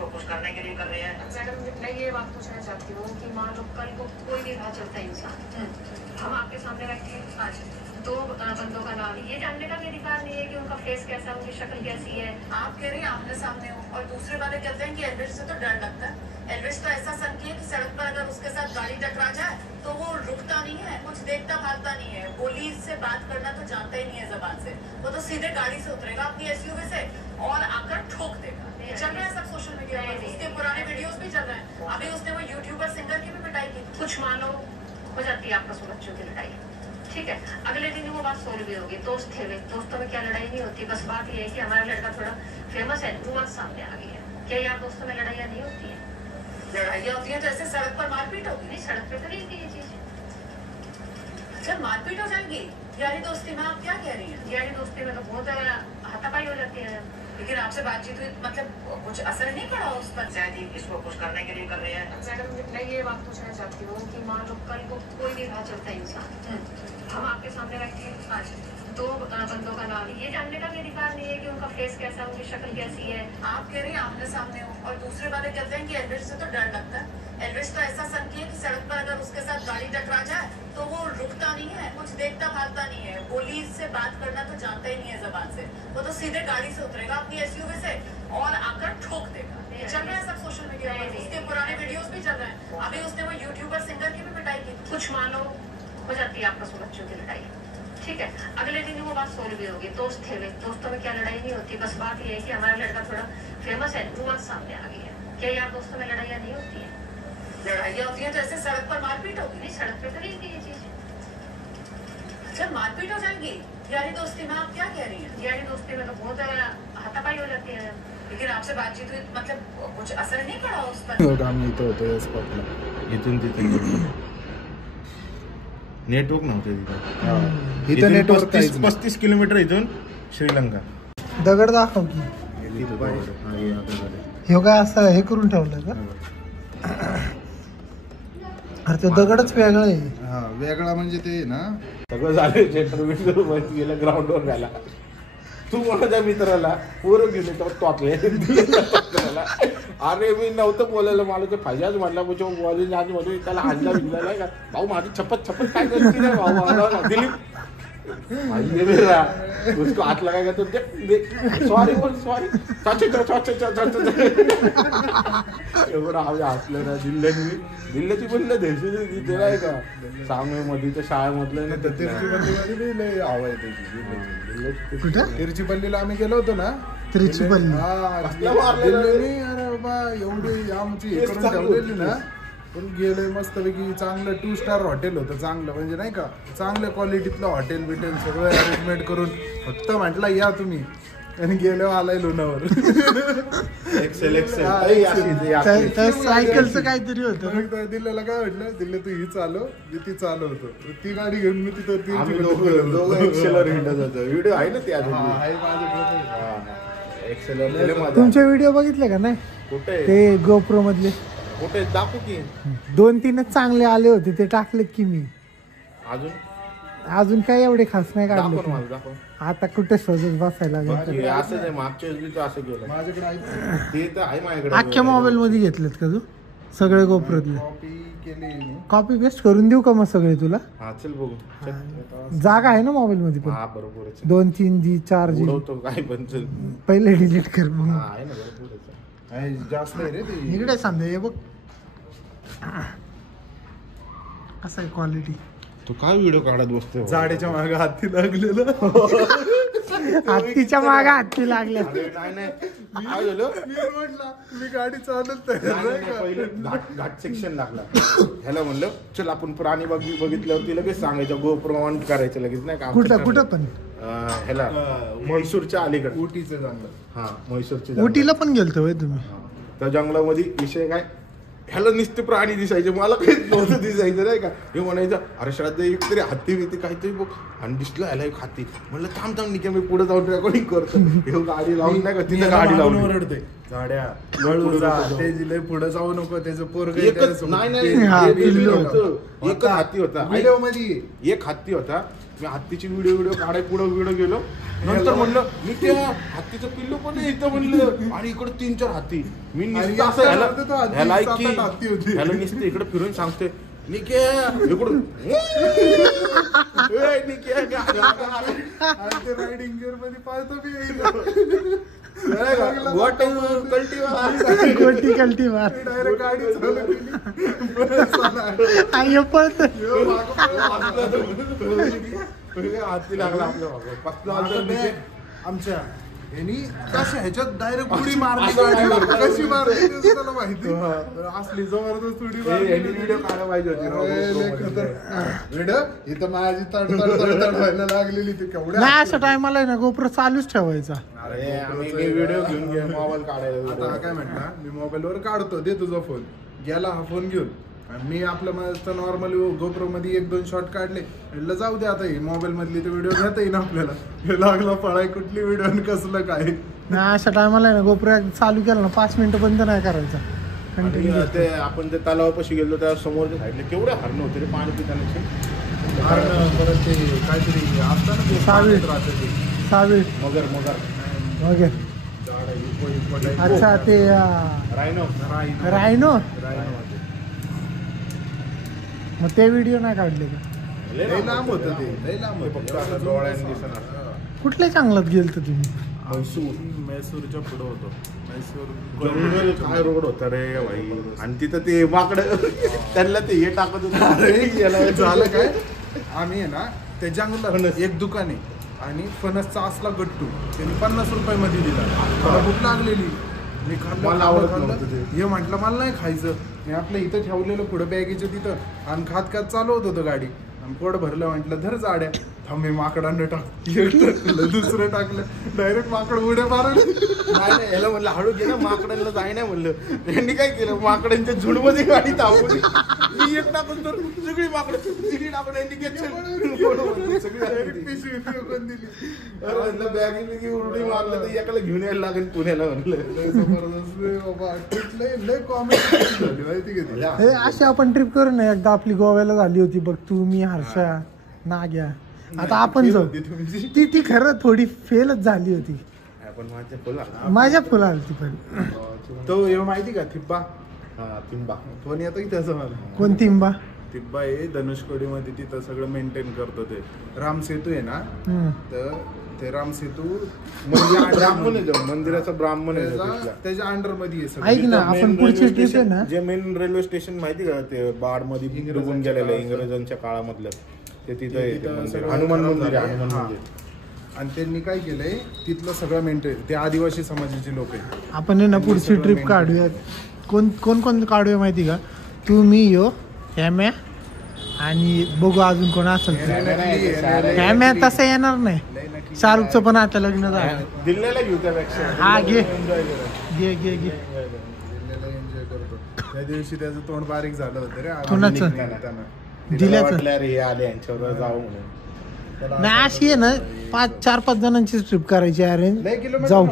इसको खुश करने के लिए कर रहे हैं। मैडम मैं ये बात पूछना चाहती हूँ कि मान लो कल को कोई भी राह चलता है इंसान, हम आपके सामने बैठे हैं, आज दो बंदों का नाम, ये जानने का भी अधिकार नहीं है कि उनका फेस कैसा है, उनकी शक्ल कैसी है। आप कह रही हैं आमने सामने हो, और दूसरे वाले कहते हैं कि एल्विस से तो डर लगता है। एल्विस तो ऐसा संकी है कि सड़क पर अगर उसके साथ गाड़ी टकरा जाए तो वो रुकता नहीं है, कुछ देखता भागता नहीं है, बोली से बात करना तो जानता ही नहीं है जबान से, वो तो सीधे गाड़ी से उतरेगा अपनी एसयूवी से और आकर ठोक देगा। चल रहे हैं सब सोशल मीडिया पर, उसके पुराने वीडियोस भी चल रहे हैं। अभी उसने वो यूट्यूबर सिंगर की भी पिटाई की। कुछ मानो हो जाती है आपस में बच्चों की लड़ाई, ठीक है, अगले दिन वो बात सोल्व भी होगी। दोस्त थे वे, दोस्तों में क्या लड़ाई नहीं होती, बस बात ये है कि हमारा लड़का थोड़ा फेमस है, वो बात सामने आ गई है। क्या यार दोस्तों में लड़ाइयाँ नहीं होती है? लड़ाइयाँ होती हैं तो ऐसे सड़क पर मारपीट होगी? नहीं, सड़क पे तो नहीं होती ये चीज। अच्छा, मारपीट हो जाएगी यारी दोस्ती में? आप क्या कह रही हैं? यारी दोस्ती में तो बहुत हाथापाई हो जाती है। लेकिन आपसे बातचीत हुई, मतलब कुछ असर नहीं पड़ा उस पर? जी इसको खुश करने के लिए कर रहे हैं। मैडम मैं ये बात पूछना चाहती हूँ कि मान लो कल को कोई भी राह चलता है इंसान, हम आपके सामने बैठे हैं, आज दो बंदों का नाम, ये जानने का भी अधिकार नहीं है कि उनका फेस कैसा है, उनकी शक्ल कैसी है। आप कह रही हैं आमने सामने हो, और दूसरे वाले कहते हैं कि एल्विस से तो डर लगता है। एल्विस तो ऐसा संकी है कि सड़क पर अगर उसके साथ गाड़ी टकरा जाए तो वो रुकता नहीं है, कुछ देखता भागता नहीं है, बोली से बात करना तो जानता ही नहीं है जबान से, वो तो सीधे गाड़ी से उतरेगा अपनी एसयूवी से और आकर ठोक देगा। चल रहे हैं सब सोशल मीडिया पर, उसके पुराने वीडियोस भी चल रहे हैं। अभी उसने वो यूट्यूबर सिंगर की भी पिटाई की। कुछ मानो हो जाती है आपस में बच्चों की लड़ाई, ठीक है, अगले दिन वो बात सोल्व भी होगी। दोस्त थे वे, दोस्तों में क्या लड़ाई नहीं होती, बस बात ये है कि हमारा लड़का थोड़ा फेमस है, वो बात सामने आ गई है। क्या यार दोस्तों में लड़ाइयाँ नहीं होती है? लड़ाइयाँ होती हैं तो ऐसे सड़क पर मारपीट होगी? नहीं, सड़क पे तो नहीं होती ये चीज। अच्छा, मारपीट हो जाएगी यारी दोस्ती में? आप क्या कह रही हैं? यारी दोस्ती में तो बहुत हाथापाई हो जाती है। लेकिन आपसे बातचीत हुई, मतलब कुछ असर नहीं पड़ा उस पर? आम्ही इथं होतो या स्पॉटला, इथून तिथे नेटवर्क नव्हतं तिथं. इथं नेटवर्क 35 किलोमीटर इथून श्रीलंका. दगड दाखव की. हे काय असं हे करून ठेवलं का? अरे ते दगडच वेगळं आहे. हा वेगळा म्हणजे ते ना सगळं झालं. इंटरव्ह्यू मध्ये गेला, ग्राउंडवर गेला. तू माझ्या मित्राला पोरं घेऊन येतो टॉकले. अरे मी नव्हतं बोलायला, मला ते फायदाच म्हटला बॉलिंग आज म्हणून त्याला हांजा विकलेला का भाऊ, माझी छपत काय करते नाही भाऊ, दिलीप उसको हात लगाएगा तो सॉरी बोल, सॉरी एवढं आवाज हसलं ना. दिल्ल्याची बोललं देशी तिथे नाही का सामने मध्ये शाळेमधलं ना, तिरचीपल्ली आव आहे त्याची. कुठं? तिरचीपल्लीला आम्ही गेलो होतो ना. तिरुचिपल्ली. दिल्ली. अरे बाबा एवढी आमची हे करून ठेवलेली ना. पण गेलोय मस्तपैकी, चांगलं 2 स्टार हॉटेल होतं, चांगलं म्हणजे नाही का, चांगल्या क्वालिटीतलं हॉटेल बिटेल सगळं अरेंजमेंट करून फक्त म्हटलं या तुम्ही, आणि गेलो आलाय लोणावर. एक्सेल सायकलचं काहीतरी होतं. दिल्लीला काय म्हटलं, दिल्ली तू ही चालव, मी ती चालवतो. ती गाडी घेऊन मी तिथं व्हिडिओ आहे ना त्या तुमचे व्हिडिओ बघितले का नाही? कुठे ते गोप्रो मधले कुठे दाखवू की? 2-3 चांगले आले होते, ते टाकले की मी. अजून काय एवढे खास नाही काढले. दाखव. आता कुठे शोधत बसायला लागेल. असं नाही, मागच्या वेळेस असं केलं. माझ्याकडे ते तर आहे माझ्याकडे. अख्ख्या मोबाईल मध्ये घेतलेत का तू सगळे गोप्रोतले? कॉपी केली. कॉपी पेस्ट करून देऊ का मग सगळे तुला? हा चल बघू. जागा आहे ना मोबाईल मध्ये पण? हा बरोबर. 2-3 जी 4 जी काय पण चल पहिले डिलीट कर मग. आहे ना बरोबर. जास्त नाही रे ते. इकडे सांग हे बघ कसं आहे क्वालिटी. तू काय व्हिडिओ काढत बसतो? झाडाच्या मागे हाती लागलेलं. हत्तीच्या मागे हत्ती लागल्या. काय झालं? मी गाडी चालत पहिलं घाट सेक्शन लागला. ह्याला म्हणलं चल आपण प्राणी बघितल्यावरती लगेच सांगायचं गोप्रो ऑन करायचं लगेच, नाही का? कुठं पण ह्याला म्हैसूरच्या अलीकडे उटीचं जंगल. हा म्हैसूरच्या उटीला पण गेलतो तुम्ही? त्या जंगलामध्ये विषय काय, ह्याला नुसते प्राणी दिसायचे, मला काहीच नव्हतं दिसायचं, नाही का? हे म्हणायचं अरे श्राद्ध एक तरी हत्ती बिती काहीतरी बघ, आणि दिसलं ह्याला एक हत्ती. म्हणलं थांब निघा, मी पुढे जाऊन रेकॉर्डिंग करतो. हे गाडी लावून नाही का तिथं गाडी लावून ओरडते झाड्या गळू जा, ते जिल्हे पुढे जाऊ नको, त्याचं पोरग नाही एकच हत्ती होता. व्हिडिओ मध्ये एक हत्ती होता. मी हत्तीची व्हिडिओ काढाय पुढे गेलो. नंतर म्हणलं मी त्या हत्तीचं पिल्लू पण आहे इथं म्हणलं, आणि इकडे 3-4 हत्ती. मी नुसतं असं ह्याला नुसतं इकडे फिरून सांगते निके इकडून रायडिंग गिअर मध्ये पाहतो मी गोटी कल्टी मार डायरेक्ट गाडी चालू केली. पळत हाती लागला आपल्या आमच्या यांनी कशा ह्याच्यात डायरेक्ट उडी मारली गाडीवर. कशी मारली ते त्याला माहिती. असली जबरदस्त उडी मारली. व्हिडिओ काढायला पाहिजे व्हिडिओ इथं माझी तडतड व्हायला लागलेली. ती केवढ्या नाही अशा टायमाला ना गोप्रो चालूच ठेवायचा. व्हिडिओ घेऊन घे मोबाईल काढायला. आता काय म्हणता मी मोबाईलवर काढतो, दे तुझा फोन. गेला हा फोन घेऊन आणि मी आपलं मस्त नॉर्मल गोप्रो मध्ये 1-2 शॉट काढले. म्हटलं जाऊ दे आता, मोबाईल मधली तर व्हिडिओ घेता येईल आपल्याला. हे लागला पळाय कुठली व्हिडिओ आणि कसलं काय. नाही अशा टायमाला ना गोप्रो चालू केला ना 5 मिनिटं बंद नाही करायचा. कंटिन्यू ते आपण ते तलावापाशी गेलो त्या समोरच्या साईडला केवढे हरणं होते रे पाणी पितानाचे. परत ते काहीतरी असतं ना ते सावीर. राहतं ते. सावीर मगर वगैरे. झाड आहे, इको type. अच्छा ते रायनो रायनो. रायनो. मग ते व्हिडिओ नाही काढले का? लय लांब होतं ते, लय लांब फक्त होतं. असं डोळ्याने दिसणार. कुठल्या चांगलात गेलत तुम्ही? मैसूरच्या पुढं होतो. जंगल काय रोड होता रे भाई. आणि तिथं ते माकड त्यांना ते हे टाकत होतं. झालं काय, आम्ही आहे ना त्या जंगलात एक दुकान आहे आणि फणसचा असला गट्टू त्यांनी 50 रुपये मध्ये दिला. मला भूक लागलेली, मी मला आवडत खाल्लं. नव्हतं ते. हे म्हटलं मला नाही खायचं. मी आपलं इथं ठेवलेलं पुढं बॅगेच्या तिथं आणि खात चालवत होतो गाडी. आणि पोट भरलं, म्हटलं धर जाड्या. थांब मी माकडांना टाकलं, दुसरं टाकलं, डायरेक्ट माकड उड्या मारले. नाही याला म्हणलं हळू घे ना, माकडांना जाय नाही म्हणलं. त्यांनी काय केलं, माकडांच्या झुंडमध्ये गाडी थांबवली. मी एक टाकून तर सगळी माकडं तिघी टाकून यांनी घेतली. सगळी पिशवी फेकून दिली. म्हणलं बॅगी बिगी उलटी मारलं तर एकाला घेऊन यायला लागेल पुण्याला म्हणलं. लय जबरदस्त रे बाबा. लय कॉमेडी झाली माहिती का ती? हे अशी आपण ट्रिप करू ना. एकदा आपली गोव्याला झाली होती बघ, तू मी हर्षा नाग्या. आता आपण जाऊ. ती खरं थोडी फेलच झाली होती. आपण माझ्या फुला माझ्या फुला आली ती पण. तो हे माहिती का थिब्बा? तिंबा फोन येतो की त्याचं मला. कोणती इंबा? थिब्बा आहे धनुषकोडी मध्ये, तिथं सगळं मेंटेन करतो ते. राम सेतू आहे ना, तर ते राम सेतू ब्राह्मण आहे तो, मंदिराचा ब्राह्मण आहे तिथला. त्याच्या अंडर मध्ये आहे सगळं. ऐक ना, आपण पुढची ट्रिप आहे ना, जे मेन रेल्वे स्टेशन माहिती का ते बाड मध्ये डुबून गेलेलं इंग्रजांच्या काळामधलं, ते तिथं आहे ते मंदिर. हनुमान मंदिर आहे, हनुमान मंदिर. आणि त्यांनी काय केलंय तिथलं सगळं मेंटेन, ते आदिवासी समाजाचे लोक आहे. आपण ना पुढची ट्रिप काढूयात. कोण काढूया माहिती का? तू मी यो हॅम्या आणि बघू अजून कोण असेल. हॅम्या तसं येणार नाही. शाहरुखचं पण आता लग्न झालं. दिल्लीला घेऊ त्यापेक्षा. हा घे एन्जॉय करतो. त्या दिवशी त्याचं तोंड बारीक झालं होतं रे. कोणाचं? दिल्याचं हे आले यांच्यावर जाऊ म्हणून. नाही अशी आहे ना 4-5 जणांची ट्रिप करायची अरेंज. जाऊ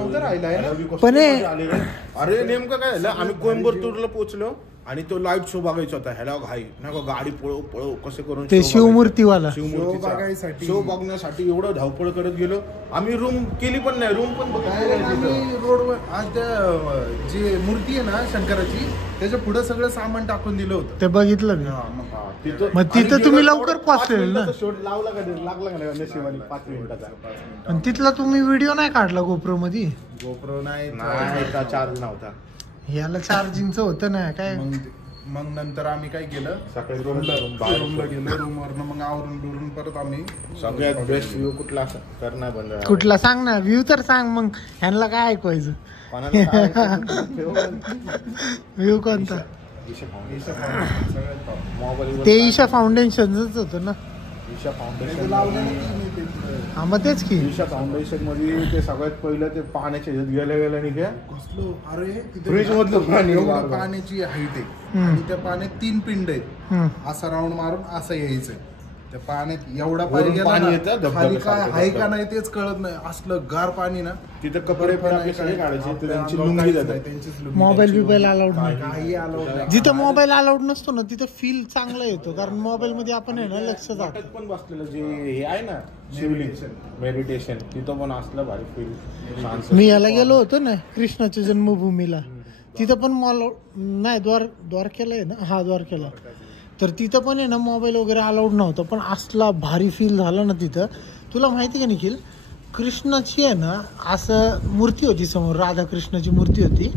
पण अरे नेमकं काय झालं, आम्ही कोइंबतूरला पोहोचलो आणि तो लाईव्ह शो बघायचा होता. ह्याला घाई नाही गाडी पळव कसे करून ते शिवमूर्तीवाला शो बघण्यासाठी एवढं धावपळ करत गेलो आम्ही. रूम केली पण नाही, रूम पण रोडवर आज त्या जी मूर्ती आहे ना शंकराची, त्याच्या पुढे सगळं सामान टाकून दिलं होतं. ते बघितलं ना. मग तिथं तुम्ही लवकर पोहोचले ना. शोट लावला का लागला का नाही नशिबाने 5 मिनिटाचा. आणि तिथला तुम्ही व्हिडिओ नाही काढला गोप्रो मध्ये? गोप्रो नाही चार्ज नव्हता. याला चार्जिंगचं होतं ना काय. मग नंतर आम्ही काय केलं, सकाळी रूमला गेलो. रूमवरनं मग आवरून बिरून परत आम्ही सगळ्यात बेस्ट व्ह्यू कुठला करणार बंद. कुठला सांग ना, व्ह्यू तर सांग. मग ह्यांना काय ऐकवायचं? व्ह्यू कोणता? ते ईशा फाउंडेशनच होतं ना. ईशा फाउंडेशन हा मग तेच की. ईशा फाउंडेशन मध्ये ते सगळ्यात पहिलं ते पाण्याच्या गेल्या निघे कसलो. अरे फ्रीज मधलं पाणी, पाण्याची हाईट आहे आणि त्या पाण्यात 3 पिंड आहेत. असा राऊंड मारून असं यायचंय त्या पाण्यात एवढा वरून पाणी गेला पाणी ना, येतं, धबधबा खाली काय सारखं आहे धबधबा. का नाही तेच कळत नाही. असलं गार पाणी ना. तिथं कपडे पण आपले सगळे काढायचे तर आपल्या त्यांची अंगावर लुंगी काहीच जातात. नाही, त्यांचीच लुंगी, मोबाईल त्यांची बिबाईल लुंगी. अलाउड नाही. काही allowed नाही. जिथं मोबाईल अलाउड नसतो ना तिथं फील चांगला येतो, कारण मोबाईल मध्ये आपण आहे ना लक्ष जात. वाटत पण बसलेलं जे हे आहे ना शिवलिंग मेडिटेशन तिथं पण असलं भारी फील. मी याला गेलो होतो ना कृष्णाच्या जन्मभूमीला, तिथं पण मॉल नाही, द्वारकेला आहे ना, हा द्वारकेला, तर तिथं पण आहे ना मोबाईल वगैरे अलाउड नव्हतं, पण असला भारी फील झाला ना तिथं. तुला माहिती का निखिल, कृष्णाची आहे ना असं मूर्ती होती समोर, राधाकृष्णाची मूर्ती होती.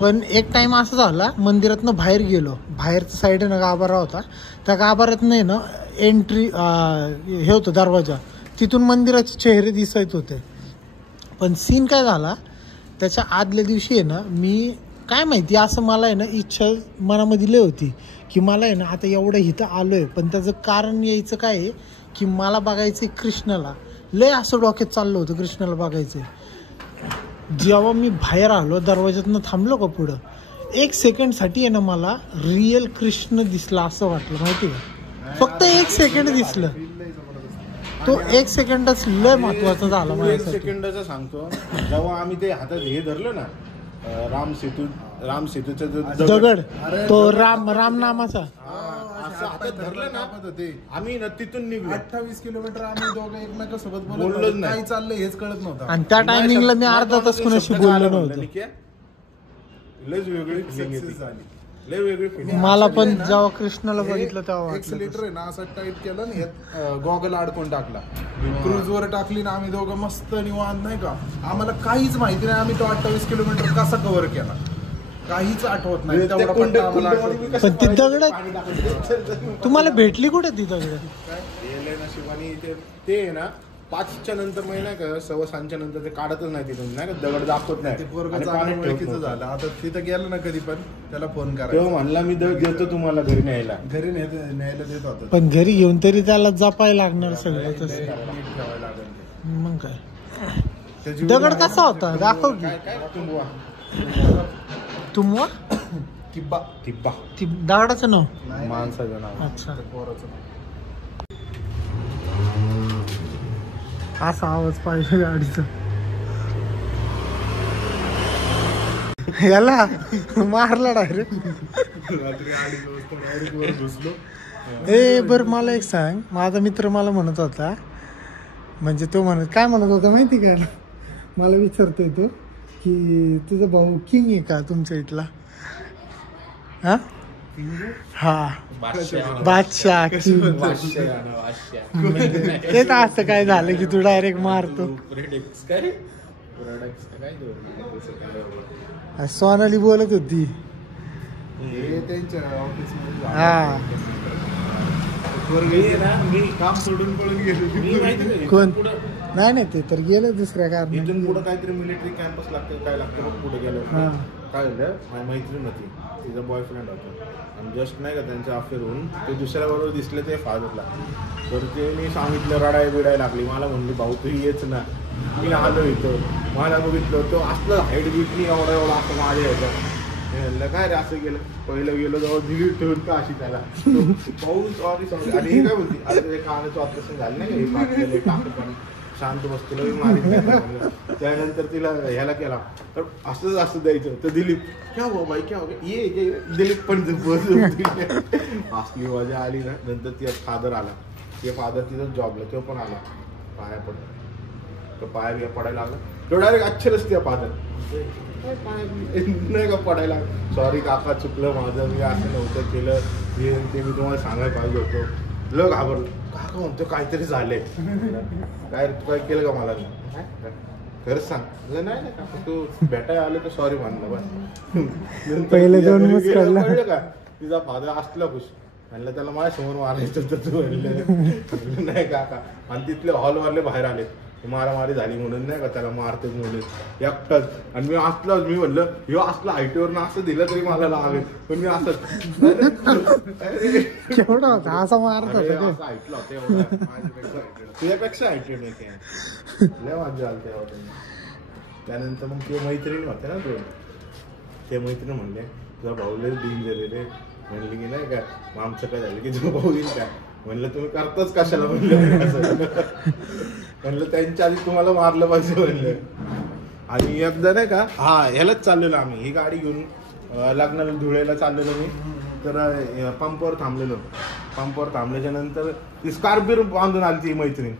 पण एक टाइम असं झाला, मंदिरातनं बाहेर गेलो, बाहेरच्या साईडनं गाभारा होता, त्या गाभाऱ्यातनं आहे ना एंट्री हे होतं दरवाजा, तिथून मंदिराचे चेहरे दिसत होते. पण सीन काय झाला, त्याच्या आदल्या दिवशी आहे ना, मी काय माहिती असं मला आहे ना इच्छा मनामध्ये लय होती की मला आहे ना आता एवढं इथं आलोय, पण त्याचं कारण यायचं काय आहे की मला बघायचं कृष्णाला, लय असं डोक्यात चाललं होतं कृष्णाला बघायचं. जेव्हा मी बाहेर आलो दरवाज्यातनं थांबलो का पुढं, 1 सेकंडसाठी आहे ना मला रिअल कृष्ण दिसला असं वाटलं, माहिती का, फक्त 1 सेकंड दिसलं. तो 1 सेकंडच लय महत्वाचा झाला 1 माझ्यासाठी. सेकंदाचं सांगतो, जेव्हा आम्ही ते हातात हे धरलं ना राम सेतूचा जो दगड, तो राम नामाचा, असं हातात धरलं ना होते. आम्ही ना तिथून निघलो. 28 किलोमीटर आम्ही दोघं एकमेकांसोबत बोललोच बोलत नाही. काय चाललंय हेच कळत नव्हतं. आणि त्या टायमिंगला मी अर्धा तास कुणाशी बोललो नव्हतं. लयच वेगळी feeling येते. Success झाली. लय वेगळी feeling. मला पण जेव्हा कृष्णाला बघितलं तेव्हा एक्सिलेटर वाटलं आहे ना असं टाईट केलं ना, यात गॉगल अडकून टाकला, क्रूज वर टाकली ना, आम्ही दोघं मस्त निवांत, नाही का, आम्हाला काहीच माहिती नाही आम्ही तो 28 किलोमीटर कसा कव्हर केला, काहीच आठवत नाही. तेवढा पट्टा आम्हाला आठवत नाही. पण ती दगड तुम्हाला भेटली कुठे ती दगड? गेले नशिबाने ते आहे ना 5च्या नंतर महिना का 6:15च्या नंतर ते काढतच नाही तिथून, नाही का, दगड दाखवत नाही. ते पोरगं आणि चांगलं पाण्यात ठेवत ओळखीचं नव्हतं. झालं. आता तिथं गेलं ना कधी पण त्याला फोन तेव्हा करायचा, म्हणला मी देतो तुम्हाला घरी न्यायला. घरी न्यायला देत होता. पण घरी घेऊन तरी त्याला जपायला लागणार सगळं लय तसं. नीट ठेवायला लागेल ते. मग काय, त्याची दगड कसा होता दाखव की. काय तुंबवा तुमवा किब्बा तिब्बा ती दगडाचं नाव? नाही, माणसाचं नाव. अच्छा, पोराचं नाव. असा आवाज पाहिजे गाडीचा. याला मारला डायरेक्ट. रात्री 2:30 वाजता डायरेक्ट वर घुसलो. ए बरं मला एक सांग, माझा मित्र मला म्हणत होता, म्हणजे तो काय म्हणत होता माहिती का, मला विचारतोय तो की तुझा भाऊ किंग आहे का तुमच्या इथला? हा बादशाह किंग. तेच असं काय झालं की तू डायरेक्ट मारतो. सोनाली बोलत होती. हे त्यांच्या ऑफिसमध्ये हा मी काम सोडून पळून गेलो. कोण? नाही ते तर गेलं दुसऱ्या कारणाने. इथून पुढे काहीतरी मिलिटरी कॅम्पस लागतं, काय लागतं मग पुढे गेलं. हा. काय झालं, माझी मैत्रीण होती, तिचा बॉयफ्रेंड होता, आणि जस्ट नाही का त्यांचं अफेअर होऊन ते दुसऱ्या बरोबर दिसले ते फादरला. तर ते मी सांगितलं, रडाय बिडाय लागली. मला म्हणली भाऊ तू येच ना. मी आलो इथं, मला बघितलं तो असलं हाईट बीटनी एवढा असं माझ्या येतं. म्हणलं काय रे असं गेलं, पहिलं गेलो जवळ दिली ठेवून का अशी त्याला पाऊस सॉरी. आणि हे काय बोलती, अरे ते कानाचं ऑपरेशन झालं नाही का, टाकलं शांत बसतो मी मारित. त्यानंतर तिला ह्याला केला, तर असं द्यायचं. तर दिलीप क्या हो बाई क्या हो ये दिलीप पण असली मजा आली ना. नंतर तिचा फादर आला, ते फादर तिथं जॉबला, तो पण आला, पाया पडला, तो पाया बिया पडायला लागला. तो डायरेक्ट अच्छेलच त्या फादर नाही का पडायला, सॉरी काका चुकलं माझं, मी असं नव्हतं केलं, ते मी तुम्हाला सांगायला पाहिजे होतो. ल घाबरलं, काका म्हणतो काहीतरी झालंय, काय तू काय केलं का मला? खरंच सांग. नाही काका तू भेटायला आलं तर सॉरी म्हणलं बस. पहिले दोन कळलं का तिचा फादर असला खुश, म्हणलं त्याला माझ्या समोर मारायचं तर तू म्हणलं नाही काका. आणि तिथले हॉलवाले बाहेर आले, मारामारी झाली म्हणून नाही का त्याला मारतेच म्हणून एकटाच. आणि मी असलाच, मी म्हणलं ह्यो असला हाईटवर असं दिलं तरी मला लागेल, पण मी असंच केवढा होता असा मारत होता असं ऐकलं होतं तुझ्यापेक्षा हायटेड नाही. लय मजा आली तेव्हा. त्यानंतर मग ते मैत्रिणी होते ना दोन, ते मैत्रिणी म्हणले तुझा भाऊ लय डेंजर आहे रे. म्हणली की नाही का, मग आमचं काय झालं की तुझा भाऊ येईल का, म्हणलं तुम्ही करताच कशाला म्हणलं असं. म्हणलं त्यांच्या आधी तुम्हाला मारलं पाहिजे म्हणलं. आणि एकदा नाही का हा ह्यालाच चाललेलो आम्ही, ही गाडी घेऊन लग्नाला धुळ्याला चाललेलो मी. तर पंपावर थांबलेलो. पंपावर थांबल्याच्या नंतर ती स्कॉर्पिओ बांधून आली ती मैत्रीण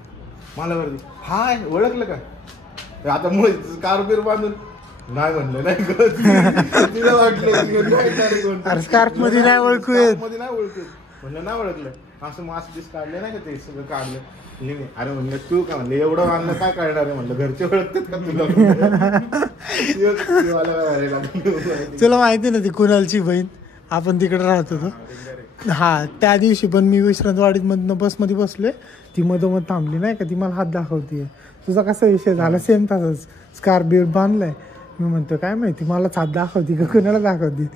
मला वरती. हाय ओळखलं का आता स्कॉर्पिओ बांधून? नाही म्हणलं नाही तिला वाटलं स्कार्फ मध्ये नाही ओळखू येत, मध्ये नाही ओळखू म्हणलं नाही ओळखलं. असं मास्क बिस्क काढलं नाही का ते सगळं काढलं. अरे म्हणलं तू का म्हणलं एवढं वाढलं काय करणार आहे म्हणलं, घरचे ओळखतात का तुला? तुला माहिती ना ती कुणालची बहीण, आपण तिकडे राहत होतो. हा त्या दिवशी पण मी विश्रांतवाडीत मधनं बसमध्ये बसले, ती मधोमध थांबली नाही का, ती मला हात दाखवतीये. तुझा कसा विषय झाला? सेम तसाच स्कार्फ बिर बांधलाय. मी म्हणतो काय माहिती मलाच हात दाखवती का कुणाला दाखवती.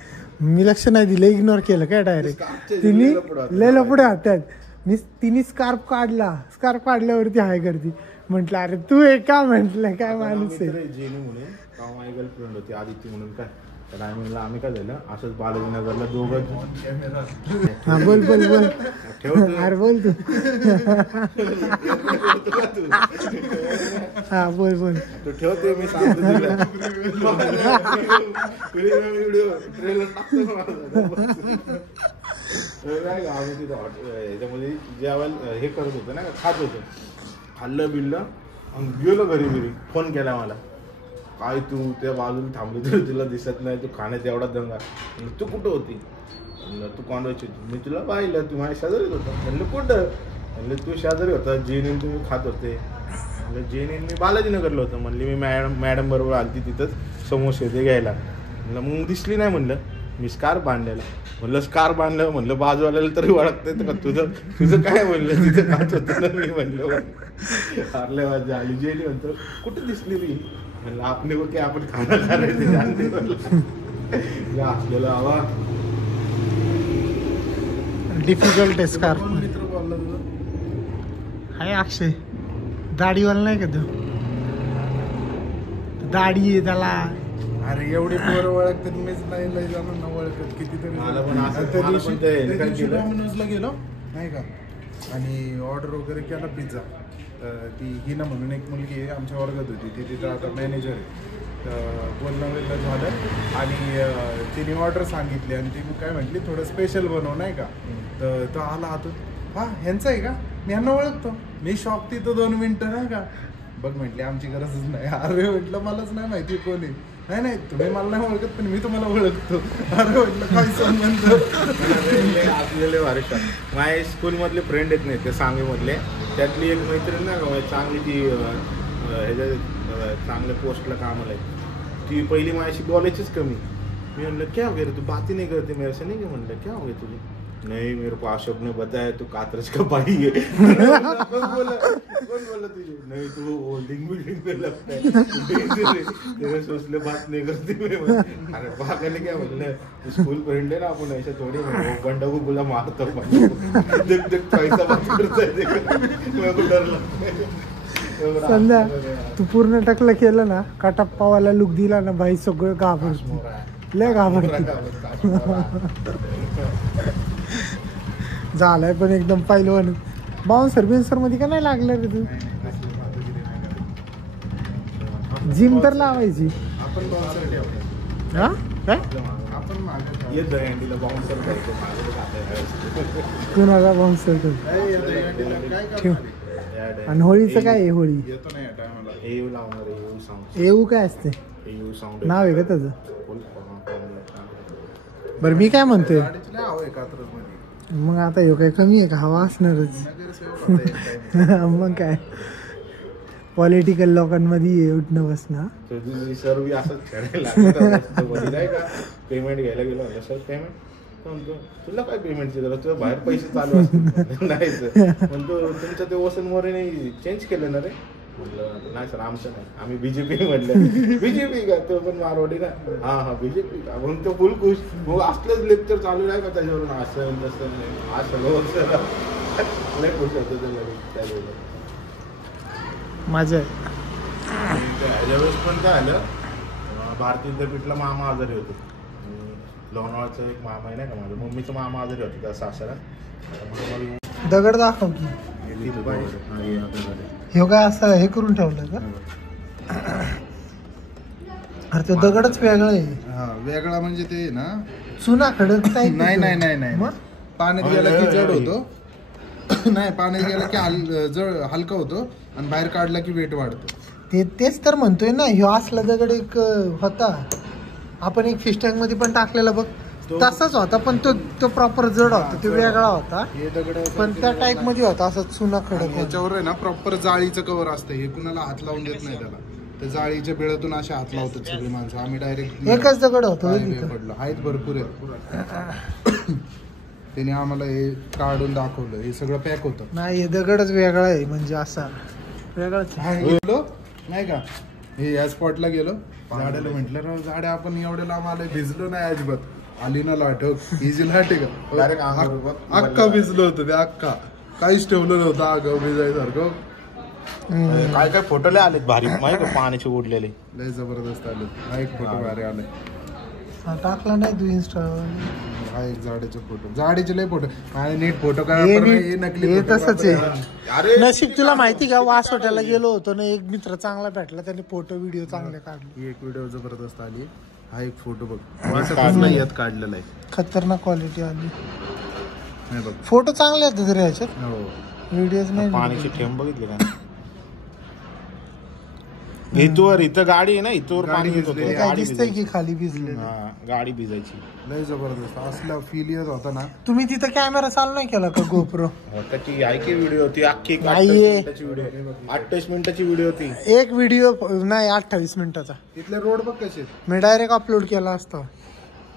मी लक्ष नाही दिलं, इग्नोर केलं काय डायरेक्ट. तिने लय लपडे हातात. तिने स्कार्फ काढल्यावरती हाय करती. म्हटलं अरे तू एक का म्हटलं काय माणूस आहे. जेनी म्हणून माझी गर्लफ्रेंड होती आदित्य म्हणून काय, तर आम्ही काय झालं असंच बालाजीनगरला दोघं. हा बोल बोल बोल अरे बोल तू. हा बोल बोल तू ठेवते मी सांगतो तुला. व्हिडिओ ट्रेलर टाकतो आम्ही तिथं ह्याच्यामध्ये जेवायला हे करत होतो ना, खात होतो. खाल्लं बिल्लं आणि गेलो घरी. फोन केला मला, काय तू त्या बाजूला थांबली तर तुला दिसत नाही, तू खाण्यात एवढा दंगा. तू कुठं होती? म्हणलं तू कोणाची होती? मी तुला पाहिलं, तू माझ्या शेजारीच होता. म्हणलं कुठं? म्हणलं तू शेजारी होता, जेनीन तुम्ही खात होते. म्हणलं जेनीन मी बालाजीनगरला होतं. म्हणली मी मॅडम बरोबर आलती तिथंच समोसे ते घ्यायला. म्हणलं मग दिसली नाही. म्हणलं मी स्कार्फ बांधलेला. म्हणलं स्कार्फ बांधलं. म्हणलं बाजूवाल्याला तरी ओळखतं का तुझं काय? म्हणलं तिथं खात होतं ना मी. म्हणलं हारले माझी आली. जेनी म्हणतो कुठं दिसली मी? म्हणलं आपले बघ आपण खाना करायचे जानते. असलेला आवा डिफिकल्ट आहे स्कार्फ. मित्र बोलला तुझा हाय अक्षय, दाढीवाला नाही का तो? दाढी आहे त्याला. अरे एवढी पोरं ओळखतात, मीच नाही लय जाणून ओळखत कितीतरी. मला पण असं- त्या मला पण ते दिवशी काय केलं? डॉमिनोजला गेलो नाही का, आणि ऑर्डर वगैरे केला पिझ्झा. ती हिना म्हणून एक मुलगी आहे आमच्या वर्गात होती, ती तिथं आता मॅनेजर आहे. तर बोलणं वगैरे झालं आणि तिने ऑर्डर सांगितली आणि ती काय म्हटली थोडं स्पेशल बनव नाही का. तर तो आला आतून, हा ह्यांचं आहे का, मी ह्यांना ओळखतो. मी शॉप तिथं 2 मिनिटं नाही का. बघ म्हटली आमची गरजच नाही. अरे म्हटलं मलाच नाही माहिती कोणी. नाही तुम्ही मला नाही ओळखत पण मी तुम्हाला ओळखतो. अरे म्हटलं काय संबंध. आपल्याला वारिशा माझ्या स्कूलमधले फ्रेंड आहेत नाही ते सांगलीमधले, त्यातली एक मैत्रीण ना का चांगली, ती ह्याच्या चांगल्या पोस्टला कामाला आहे. ती पहिली माझ्याशी बोलायचीच कमी. मी म्हणलं क्या हो गया तू बाती नाही करते मेरे से? नाही म्हणलं क्या हो गया तुझे? नहीं मेरे को अशोक ने बताया तू कात्रज का भाई है. कौन बोला तुझे? नहीं तू होल्डिंग बिल्डिंग पे लगता है, तेरे सोचले बात नहीं करती मैं. अरे पागल क्या म्हणलं, स्कूल फ्रेंड आहे ना आपण, ऐसा थोडी बंडा को बोला मारतो देख पैसा बात करता है. मेरे को डर लगता है. संध्या तू पूर्ण टकलं केलं ना, काटाप्पावाला लुक दिला ना, भाई सगळं घाबरतो, लय घाबरतो. झालाय पण एकदम पहिलवान. बाउन्सर बिन्सर मध्ये का नाही लागलं रे तू? जिम तर लावायची. आपण बाउन्सर ठेवतो. हा काय आपण मागे येत दहीहंडीला बाउन्सर करायचं माझं कुणाला बाउन्सर कर ठेव. आणि होळीचं काय आहे? होळी येतो नाही या टायमाला. येऊ लावणार येऊ सांग येऊ काय असते? येऊ सांग नाव आहे का त्याचं? बरं मी काय म्हणतोय, गाडीची लय हवा आहे कात्रजमध्ये. मग आता ह्यो काय कमी आहे का? हवा असणारच. नगरसेवक होता एक time. मग काय पॉलिटिकल लोकांमध्ये उठणं बसणं. सर्व असंच खेळायला लागतं नाही का. पेमेंट घ्यायला गेलो म्हणलं सर पेमेंट म्हणतो तुला काय पेमेंटची गरज, तुझ्या बाहेर पैसे चालू असतील. नाही सर म्हणतो तुमचं ते वसंत मोरेने चेंज केलं ना रे. म्हणलं नाही सर आमचं नाही, आम्ही बीजेपी. म्हटलं बीजेपी का? तो पण मारवाडी ना. हा बीजेपी का? म्हणून तो फुल खुश. मग असलंच लेक्चर चालू नाही का त्याच्यावरून, असं तसं आज सगळं लय खुश होतं त्यावेळेला. माझं ज्यावेळेस पण काय आलं, भारतीय विद्यापीठला मामा आजारी होते. लोणावळ्याचं एक मामा आहे नाही का, माझं मम्मीचं मामा आजारी होतं त्या सासरा. दगड दाखव की हे काय असं हे करून ठेवलं का? अरे तो दगडच वेगळा आहे. हा वेगळा म्हणजे ते ना चुना खडक नाही नाही नाही नाही मग पाण्यात गेला की जड होतो नाही पाण्यात गेला की जड हलका होतो आणि बाहेर काढला की वेट वाढतो. तेच तर म्हणतोय ना. ह्यो असला दगड एक होता आपण एक फिश टँक मध्ये पण टाकलेला बघ तसाच होता पण तो प्रॉपर जड होता तो वेगळा होता हे दगड पण त्या टाईप मध्ये होता असा चुना खडक. याच्यावर आहे ना प्रॉपर जाळीचं कव्हर असतं हे कुणाला हात लावून देत नाही त्याला. त्या जाळीच्या बिळातून असे हात लावतात सगळी माणसं. आम्ही डायरेक्ट एकच दगड होतो पडलो आहेत भरपूर आहे. त्याने आम्हाला हे काढून दाखवलं हे सगळं पॅक होतं. नाही हे दगडच वेगळा आहे म्हणजे असा वेगळाच गेलो नाही का हे या स्पॉटला गेलो झाडाला म्हटलं राव झाडे आपण एवढे लांब आले भिजलो नाही अजिबात आली ना लाटक इजी लाटे का अख्खा भिजलो होतं ते अख्खा काहीच ठेवलं नव्हतं आगाव भिजायसारखं. काय काय फोटो लय आलेत भारी माहिती का पाण्याचे उडलेले लय जबरदस्त आले. हा एक फोटो भारी आले. टाकला नाही तू इंस्टा हा एक झाडाचे फोटो झाडीचे लय फोटो आणि नीट फोटो काय नकली हे तसंच आहे. अरे नशीब तुला माहिती का वासोट्याला गेलो होतो ना एक मित्र चांगला भेटला त्याने फोटो व्हिडिओ चांगले काढले. ही एक व्हिडिओ जबरदस्त आली. हा एक फोटो बघ नाही यात काढलेला आहे खतरनाक क्वालिटी आली. नाही बघ फोटो चांगले आहेत तरी ह्याच्यात हो व्हिडिओज नाही. पाण्याचे थेंब बघितले का इथं गाडी आहे ना इथवर पाणी येत होतं. काय गाडी दिसतंय की भिजायची. खाली भिजले. हा गाडी भिजायची लय जबरदस्त असला फील येत होता ना. तुम्ही तिथं कॅमेरा चालू नाही केला का गोप्रो? त्याची ऐकी व्हिडिओ होती अख्खी नाहीये. 28 मिनिटाची व्हिडिओ होती. एक व्हिडिओ नाही 28 मिनिटाचा. तिथले रोड बघ कसे मी डायरेक्ट अपलोड केला असता.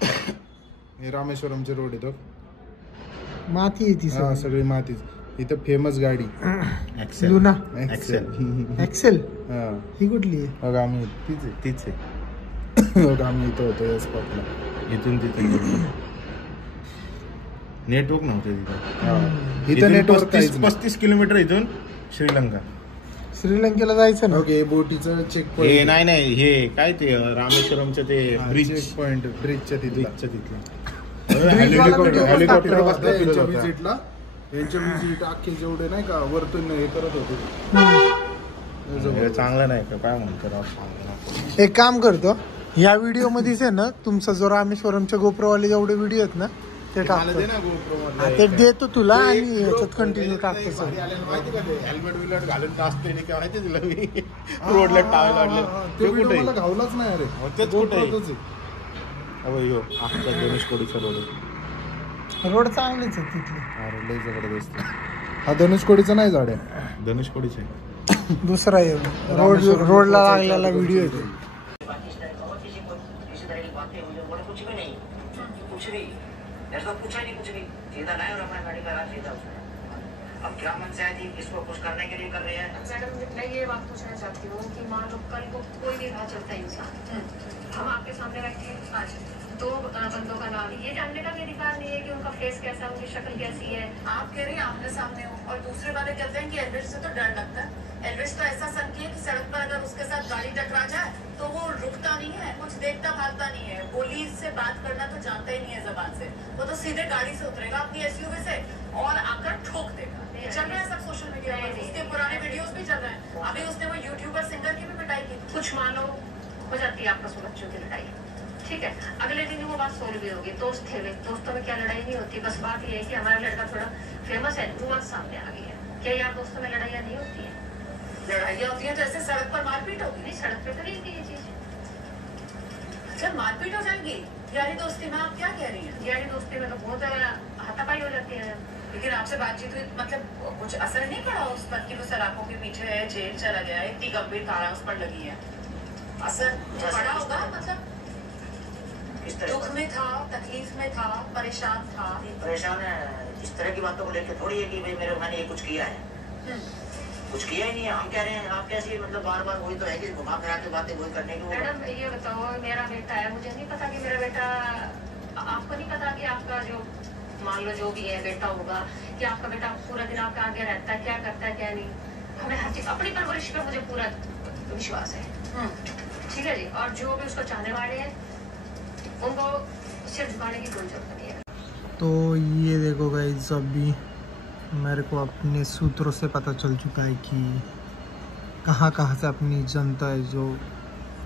हे रामेश्वरमचे रोड येतो माती आहे ती हा सगळी मातीच. इथं फेमस गाडी लुना एक्सेल एक्सेल हा ही कुठली आहे? बघ आम्ही तीच आहे बघ आम्ही इथं होतो या स्पॉटला. इथून तिथे नेटवर्क नव्हतं तिथं. इथं नेटवर्क 35 किलोमीटर इथून श्रीलंका. श्रीलंकेला जायचं ना. ओके बोटीचं चेक हे पॉइंट नाही हे काय ते रामेश्वरमचं ते ब्रिज चेक पॉइंट ब्रिजच्या ब्रिजचं तिथलं हेलिकॉप्टर बसला विजिटला यांच्या विजिट अख्खे जेवढे नाही का वरतून हे करत होते. चांगलं नाही का काय म्हणतो. एक काम करतो ह्या व्हिडिओ मध्येच आहे ना तुमचा जो रामेश्वरमच्या गोप्रोवाले जेवढे व्हिडिओ आहेत ना ते टाकतो. हा, ते देतो तुला आणि ह्याच्यात कंटिन्यू टाकतो सर. हेल्मेट विलमेट घालून असते काय माहिती तुला मी रोडला टाळ लागले ते कुठे मला घावलाच नाही अरे. तेच कुठे अख्खा धनुषकोडीचा रोड आहे. रोड चांगलेच आहे तिथले. अरे लय जबरदस्त. हा धनुषकोडीचा नाही झाड आहे धनुषकोडीचे दुसरा आहे रोडला लागलेला व्हिडिओ आहे. किसी तरह की बातें मुझे बोले कुछ भी नहीं कुछ भी मेरे को पूछा नहीं कुछ भी सीधा लाए और अपना गाड़ी का रास्ता सीधा उसने. अब क्या मन से आई थी इसको कुछ करने के लिए कर रहे हैं. मैडम मैं ये बात पूछना चाहती हूँ कि मान लो कल को कोई भी राह चलता इंसान हम आपके सामने बैठे हैं आज 2 बंदों का नाम ये जानने का भी अधिकार नहीं है कि उनका फेस कैसा है उनकी शक्ल कैसी है. आप कह रही हैं आमने सामने हो और दूसरे वाले कहते हैं कि एल्विस से तो डर लगता है. एल्विस तो ऐसा संकी है कि सड़क पर अगर उसके साथ गाड़ी टकरा जाए तो वो रुकता नहीं है कुछ देखता भागता नहीं है. पुलिस से बात करना तो जानता ही नहीं है जबान से. वो तो सीधे गाड़ी से उतरेगा अपनी एसयूवी से और आकर ठोक देगा. चल रहे हैं सब सोशल मीडिया पर उसके पुराने वीडियोस भी चल रहे हैं. अभी उसने वो यूट्यूबर सिंगर की भी पिटाई की. कुछ मानो हो जाती है आपस में बच्चों की लड़ाई ठीक है अगले दिन वो बात सोल्व भी होगी. दोस्त थे वे दोस्तों में क्या लड़ाई नहीं होती. बस बात ये है कि हमारा लड़का थोड़ा फेमस है वो बात सामने आ गई है. क्या यार दोस्तों में लड़ाइयाँ नहीं होती है? लड़ाइयाँ होती हैं तो ऐसे सड़क पर मारपीट होगी. नहीं सड़क पे तो नहीं होती ये चीज. अच्छा मारपीट हो जाएगी. यारी दोस्ती में आप क्या कह रही हैं? यारी दोस्ती में तो बहुत हाथापाई हो जाती है. लेकिन आपसे बातचीत हुई मतलब कुछ असर नहीं पड़ा उस पर कि वो सलाखों के पीछे है जेल चला गया है. इतनी गंभीर धारा उस पर लगी है. असर पड़ा होगा मतलब इस तरह दुख में था तकलीफ में था परेशान था. परेशान है इस तरह की बातों को लेकर थोड़ी है कि भाई मेरे मैंने ये कुछ किया है. कुछ किया ही नहीं है. हम कह रहे हैं आप कैसे मतलब बार बार वही तो है कि घुमा फिरा के बातें वही करने की. मैडम ये बताओ मेरा बेटा है मुझे नहीं पता कि मेरा बेटा आपको नहीं पता कि आपका जो मान लो जो भी है बेटा होगा कि आपका बेटा पूरा दिन आपके आगे रहता है क्या करता है क्या नहीं. हमें हर चीज अपनी परवरिश पे मुझे पूरा विश्वास है ठीक है जी. और जो भी उसको चाहने वाले हैं उनको सिर झुकाने की कोई जरूरत नहीं है. तो ये देखो गाइस अभी मेरे को अपने सूत्रों से पता चल चुका है कि कहाँ कहाँ से अपनी जनता है जो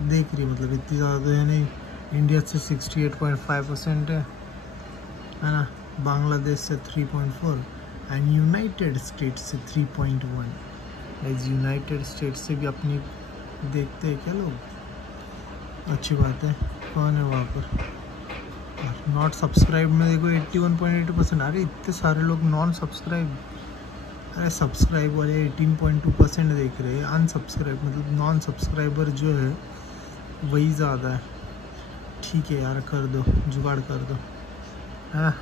देख रही है, मतलब इतनी ज़्यादा तो है नहीं। इंडिया से 68.5% है ना, बांग्लादेश से 3.4 एंड यूनाइटेड स्टेट्स से 3.1। एज यूनाइटेड स्टेट्स से भी अपनी देखते हैं क्या लोग, अच्छी बात है। कौन है वहाँ पर? नॉट सब्सक्राइब में देखो 81.8%। अरे इतने सारे लोग नॉन सब्सक्राइब, अरे सब्सक्राइब वाले 18.2% देख रहे हैं। अनसब्सक्राइब मतलब नॉन सब्सक्राइबर जो है वही ज़्यादा है। ठीक है यार, कर दो जुगाड़ कर दो, है ना।